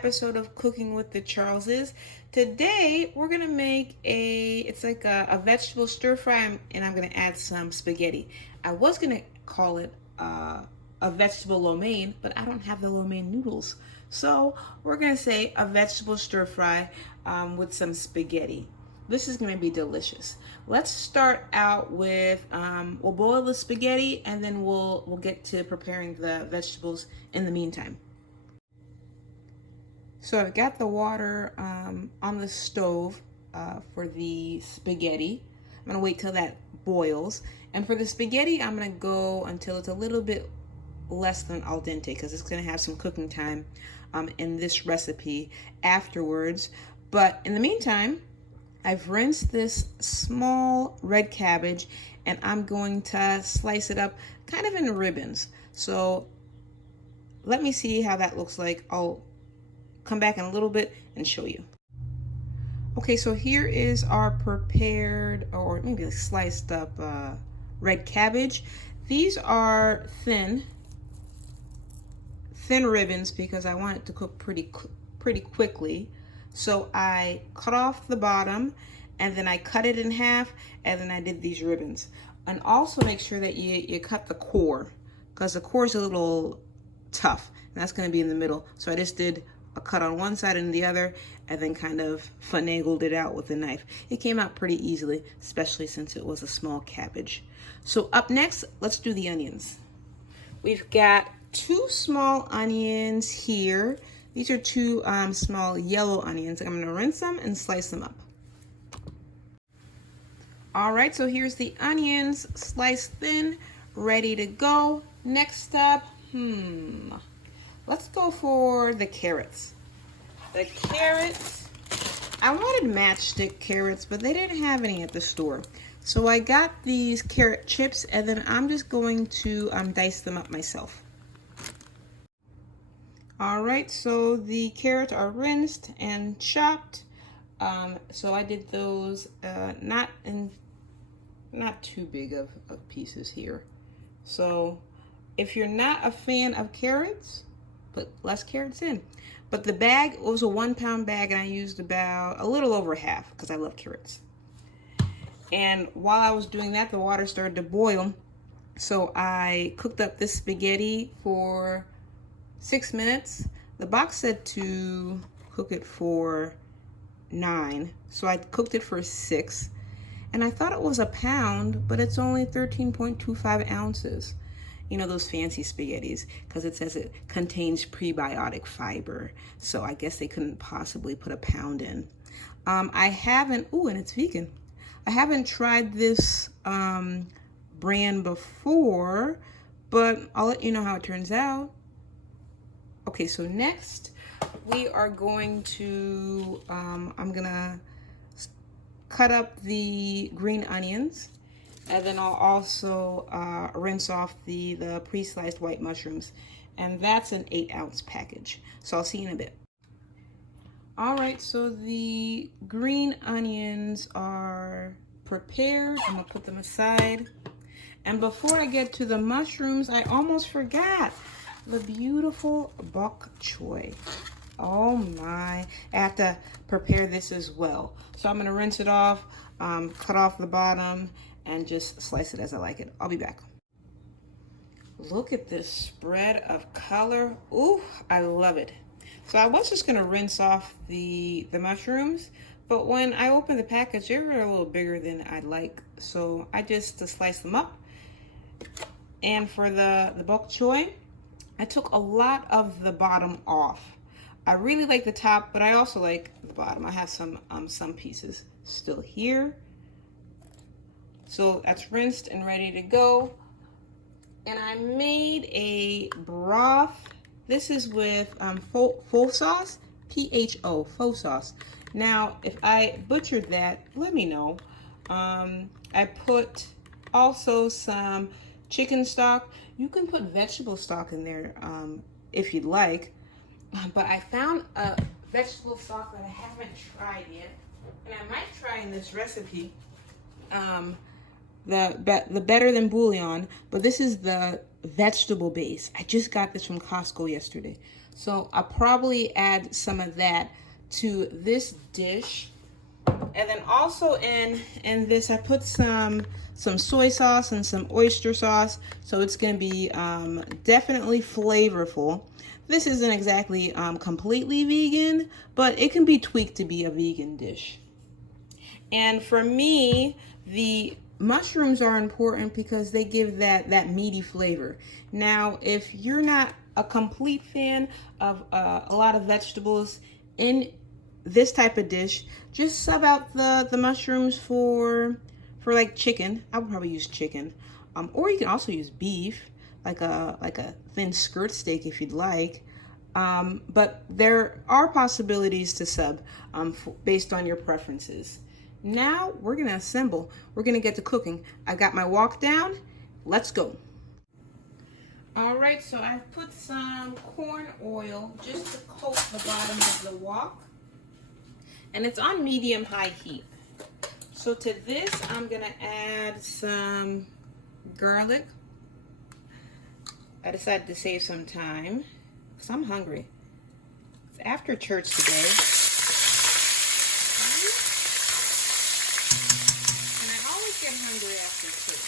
episode of Cooking with the Charleses. Today we're gonna make it's like a vegetable stir fry, and I'm gonna add some spaghetti. I was gonna call it a vegetable lo mein, but I don't have the lo mein noodles. So we're gonna say a vegetable stir fry with some spaghetti. This is gonna be delicious. Let's start out with, we'll boil the spaghetti and then we'll get to preparing the vegetables in the meantime. So I've got the water on the stove for the spaghetti. I'm gonna wait till that boils. And for the spaghetti, I'm gonna go until it's a little bit less than al dente because it's gonna have some cooking time in this recipe afterwards. But in the meantime, I've rinsed this small red cabbage and I'm going to slice it up kind of in ribbons. So let me see how that looks like. I'll come back in a little bit and show you. Okay, so here is our prepared, or maybe like sliced up red cabbage. These are thin ribbons because I want it to cook pretty quickly. So I cut off the bottom and then I cut it in half and then I did these ribbons. And also make sure that you cut the core because the core is a little tough and that's going to be in the middle. So I just did a cut on one side and the other and then kind of finagled it out with a knife. It came out pretty easily, especially since it was a small cabbage. So up next, let's do the onions. We've got 2 small onions here. These are 2 small yellow onions. I'm going to rinse them and slice them up. All right, so here's the onions sliced thin, ready to go. Next up, let's go for the carrots. The carrots, I wanted matchstick carrots, but they didn't have any at the store. So I got these carrot chips, and then I'm just going to dice them up myself. All right, so the carrots are rinsed and chopped. So I did those not too big of pieces here. So if you're not a fan of carrots, put less carrots in. But the bag, it was a 1 pound bag, and I used about a little over half because I love carrots. And while I was doing that, the water started to boil. So I cooked up this spaghetti for 6 minutes. The box said to cook it for 9, so I cooked it for 6. And I thought it was a pound, but it's only 13.25 ounces. You know, those fancy spaghettis, because it says it contains prebiotic fiber. So I guess they couldn't possibly put a pound in. I haven't, and it's vegan. I haven't tried this brand before, but I'll let you know how it turns out. Okay, so next we are going to, I'm gonna cut up the green onions, and then I'll also rinse off the pre-sliced white mushrooms, and that's an 8-ounce package. So I'll see you in a bit. All right, so the green onions are prepared. I'm gonna put them aside. And before I get to the mushrooms, I almost forgot the beautiful bok choy. Oh my, I have to prepare this as well. So I'm gonna rinse it off, cut off the bottom, and just slice it as I like it. I'll be back. Look at this spread of color. Ooh, I love it. So I was just gonna rinse off the mushrooms, but when I opened the package, they were a little bigger than I'd like. So I just sliced them up. And for the bok choy, I took a lot of the bottom off. I really like the top, but I also like the bottom. I have some pieces still here. So that's rinsed and ready to go. And I made a broth. This is with faux sauce, P-H-O, faux sauce. Now, if I butchered that, let me know. I put also some chicken stock. You can put vegetable stock in there if you'd like. But I found a vegetable stock that I haven't tried yet. And I might try in this recipe. The better than bouillon, but this is the vegetable base. I just got this from Costco yesterday. So I'll probably add some of that to this dish. And then also in this, I put some soy sauce and some oyster sauce. So it's going to be definitely flavorful. This isn't exactly completely vegan, but it can be tweaked to be a vegan dish. And for me, the mushrooms are important because they give that meaty flavor. Now, if you're not a complete fan of a lot of vegetables in this type of dish, just sub out the mushrooms for like chicken. I would probably use chicken, or you can also use beef, like a thin skirt steak if you'd like. But there are possibilities to sub based on your preferences. Now we're gonna assemble. We're gonna get to cooking. I got my wok down. Let's go. All right, so I've put some corn oil just to coat the bottom of the wok, and it's on medium-high heat. So to this, I'm gonna add some garlic. I decided to save some time because I'm hungry. It's after church today. And I always get hungry after church,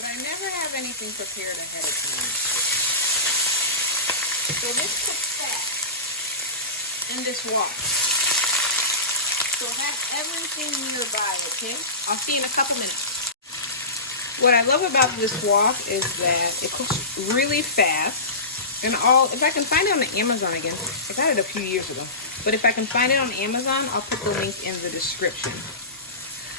but I never have anything prepared ahead of time. So this cooks fast in this wok. So have everything nearby, okay? I'll see you in a couple minutes. What I love about this wok is that it cooks really fast. And if I can find it on Amazon again, I got it a few years ago. But if I can find it on Amazon, I'll put the link in the description.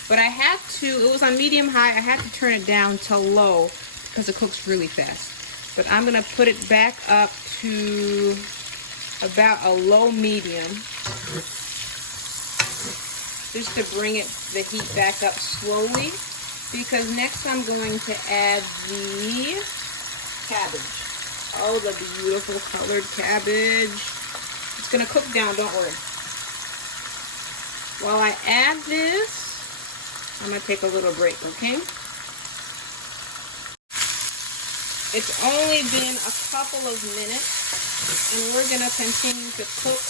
But I had to, it was on medium high, I had to turn it down to low because it cooks really fast. But I'm gonna put it back up to about a low medium, just to bring the heat back up slowly, because next I'm going to add the cabbage. Oh, the beautiful colored cabbage. It's gonna cook down, don't worry. While I add this, I'm gonna take a little break, okay? It's only been a couple of minutes, and we're gonna continue to cook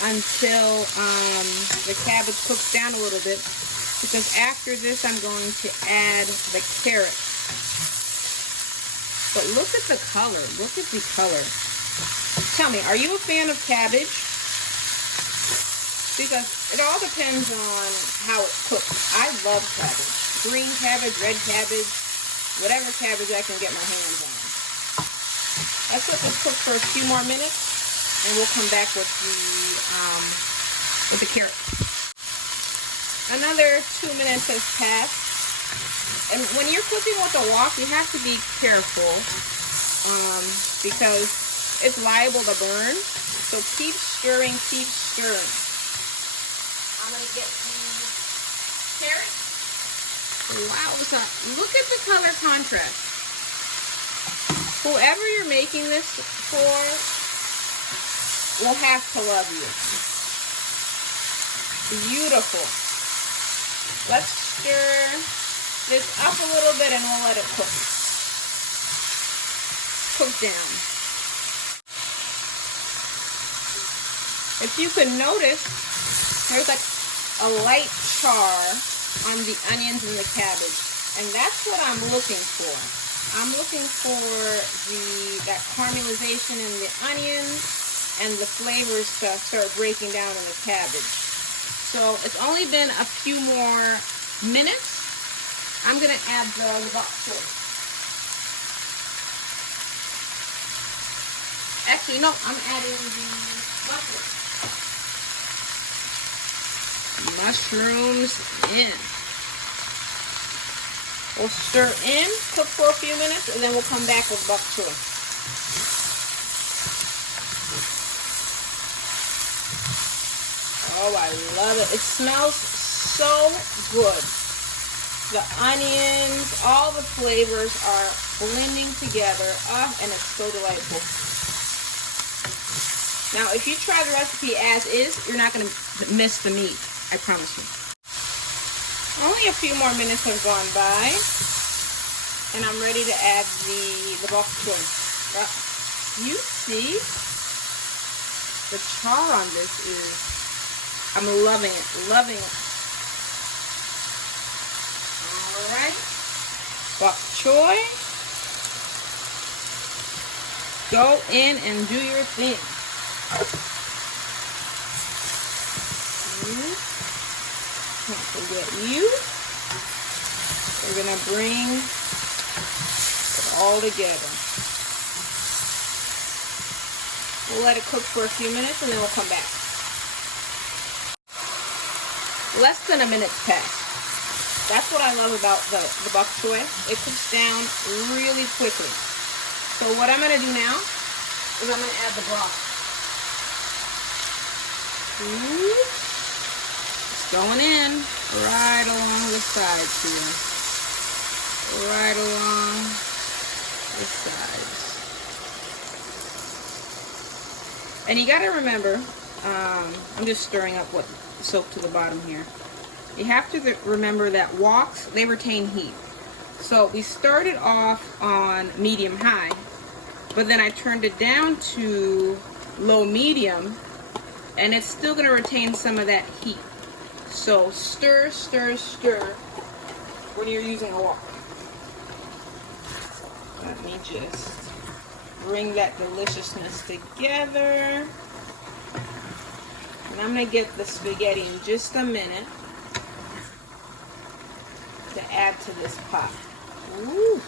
until the cabbage cooks down a little bit, because after this I'm going to add the carrot. But look at the color. Look at the color. Tell me, are you a fan of cabbage? Because it all depends on how it cooks. I love cabbage. Green cabbage, red cabbage, whatever cabbage I can get my hands on. Let's let this cook for a few more minutes, and we'll come back with the carrot. Another 2 minutes has passed. And when you're cooking with a wok, you have to be careful because it's liable to burn. So keep stirring, keep stirring. I'm going to get the carrot. Wow, look at the color contrast. Whoever you're making this for will have to love you. Beautiful. Let's stir this up a little bit and we'll let it cook. Cook down. If you can notice, there's like a light char on the onions and the cabbage. And that's what I'm looking for. I'm looking for that caramelization in the onions and the flavors to start breaking down in the cabbage. So it's only been a few more minutes. I'm going to add the bok choy. Actually, no, I'm adding the mushrooms in. We'll stir in, cook for a few minutes, and then we'll come back with bok choy. Oh, I love it. It smells so good. The onions, all the flavors are blending together. And it's so delightful. Now, if you try the recipe as is, you're not going to miss the meat. I promise you. Only a few more minutes have gone by. And I'm ready to add the bok choy. You see? The char on this is, I'm loving it, loving it. All right, Bok Choy, go in and do your thing. Don't forget you. We're gonna bring it all together. We'll let it cook for a few minutes and then we'll come back. Less than a minute's passed. That's what I love about the bok choy. It cooks down really quickly. So what I'm gonna do now is I'm gonna add the broth. It's going in right along the sides here. Right along the sides. And you gotta remember, I'm just stirring up what soaked to the bottom here. You have to remember that woks, they retain heat. So we started off on medium-high, but then I turned it down to low-medium, and it's still gonna retain some of that heat. So stir, stir, stir when you're using a wok. Let me just bring that deliciousness together. And I'm gonna get the spaghetti in just a minute to add to this pot. Ooh.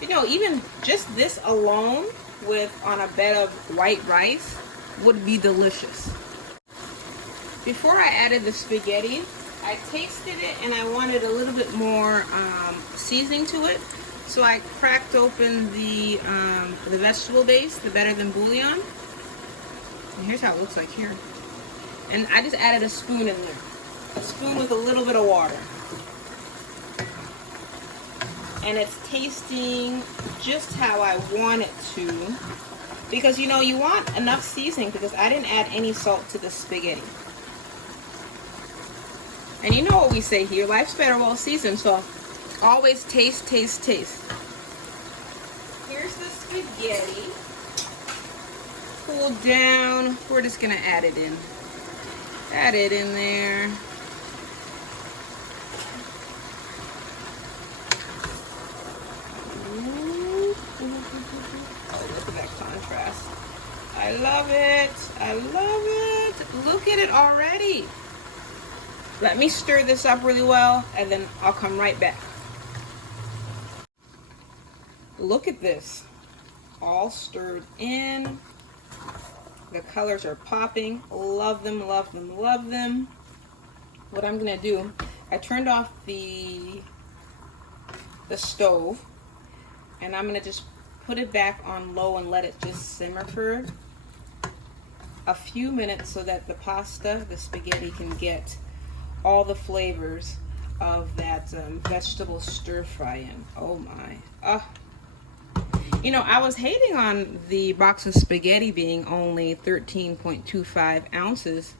You know, even just this alone on a bed of white rice would be delicious. Before I added the spaghetti, I tasted it and I wanted a little bit more seasoning to it. So I cracked open the vegetable base, the Better Than Bouillon. And here's how it looks like here. And I just added a spoon in there. A spoon with a little bit of water. And it's tasting just how I want it to. Because you know, you want enough seasoning because I didn't add any salt to the spaghetti. And you know what we say here, life's better well seasoned, so always taste, taste, taste. Here's the spaghetti. Cool down. We're just gonna add it in. Add it in there. Oh, look at that contrast. I love it. I love it. Look at it already. Let me stir this up really well, and then I'll come right back. Look at this. All stirred in. The colors are popping. Love them, love them, love them. What I'm gonna do, I turned off the stove, and I'm gonna just put it back on low and let it just simmer for a few minutes so that the pasta, the spaghetti, can get all the flavors of that vegetable stir fry in. Oh my. You know, I was hating on the box of spaghetti being only 13.25 ounces,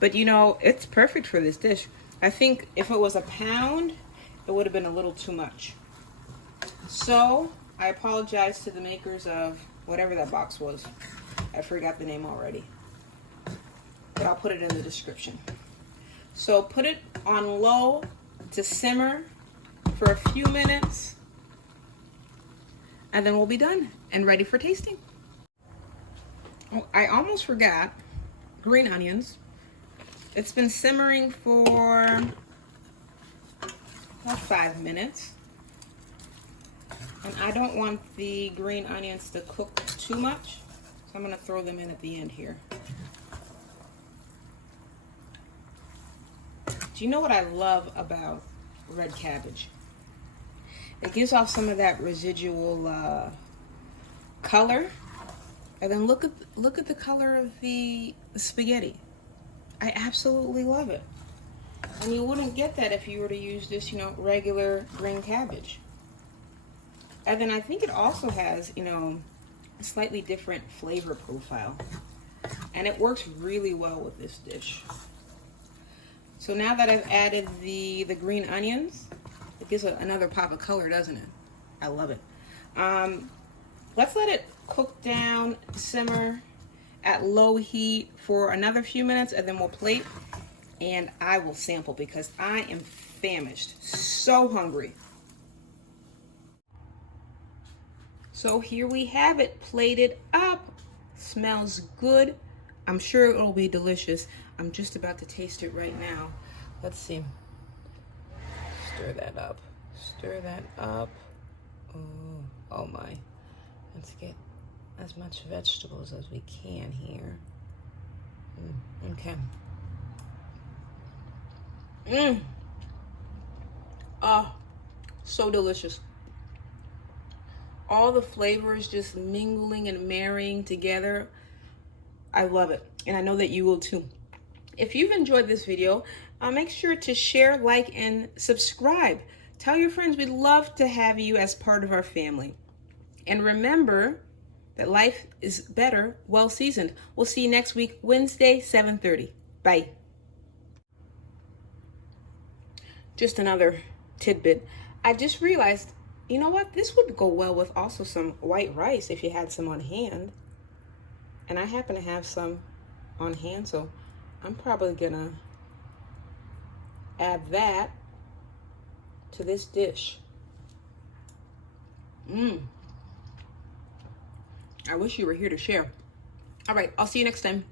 but you know, it's perfect for this dish. I think if it was a pound, it would have been a little too much. So I apologize to the makers of whatever that box was. I forgot the name already, but I'll put it in the description. So put it on low to simmer for a few minutes, and then we'll be done and ready for tasting. Oh, I almost forgot green onions. It's been simmering for about 5 minutes. And I don't want the green onions to cook too much, so I'm gonna throw them in at the end here. Do you know what I love about red cabbage? It gives off some of that residual color, and then look at the color of the spaghetti. I absolutely love it, and you wouldn't get that if you were to use this, you know, regular green cabbage. And then I think it also has, you know, a slightly different flavor profile, and it works really well with this dish. So now that I've added the green onions, it gives another pop of color, doesn't it? I love it. Let's let it cook down, simmer. at low heat for another few minutes, and then we'll plate, and I will sample because I am famished, so hungry. So here we have it, plated up. Smells good. I'm sure it'll be delicious. I'm just about to taste it right now. Let's see. Stir that up. Stir that up. Oh my. Let's get as much vegetables as we can here. Okay. Oh, so delicious. All the flavors just mingling and marrying together. I love it, and I know that you will too. If you've enjoyed this video, make sure to share, like, and subscribe. Tell your friends. We'd love to have you as part of our family. And remember that life is better well seasoned. We'll see you next week, Wednesday, 7:30. Bye. Just another tidbit. I just realized, you know what? This would go well with also some white rice if you had some on hand. And I happen to have some on hand, so I'm probably gonna add that to this dish. I wish you were here to share. All right, I'll see you next time.